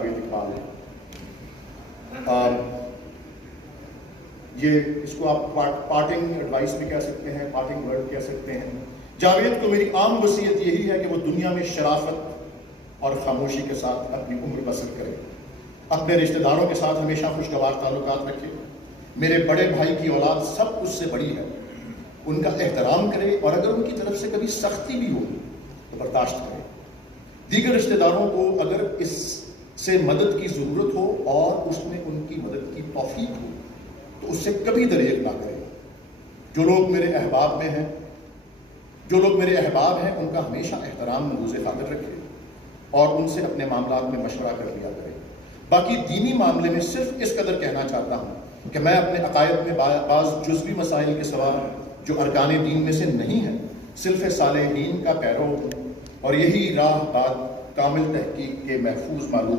جاوید اقبال ہے. یہ اس کو آپ پارٹنگ ایڈوائس بھی کہہ سکتے ہیں، پارٹنگ ورڈ کہہ سکتے ہیں. جاوید کو میری عام وصیت یہی ہے کہ وہ دنیا میں شرافت اور خاموشی کے ساتھ اپنی عمر بسر کرے، اپنے رشتہ داروں کے ساتھ ہمیشہ خوشگوار تعلقات رکھے. میرے بڑے بھائی کی اولاد سب اس سے بڑی ہے، ان کا احترام کرے، اور اگر ان کی طرف سے کبھی سختی بھی ہو تو برداشت کرے. دیگر رشتہ داروں کو اگر اس سے مدد کی ضرورت ہو اور اس میں ان کی مدد کی توفیق ہو تو اس سے کبھی دریغ نہ کرے. جو لوگ میرے احباب ہیں ان کا ہمیشہ احترام ملوز خاطر رکھے اور ان سے اپنے معاملات میں مشورہ کر لیا کرے. باقی دینی معاملے میں صرف اس قدر کہنا چاہتا ہوں کہ میں اپنے عقائد میں بعض جزوی مسائل کے سوا جو ارکان دین میں سے نہیں ہیں صرف صالحین کا پیرو ہوں، اور یہی راہ بعد کامل تحقیق کے محفوظ معلوم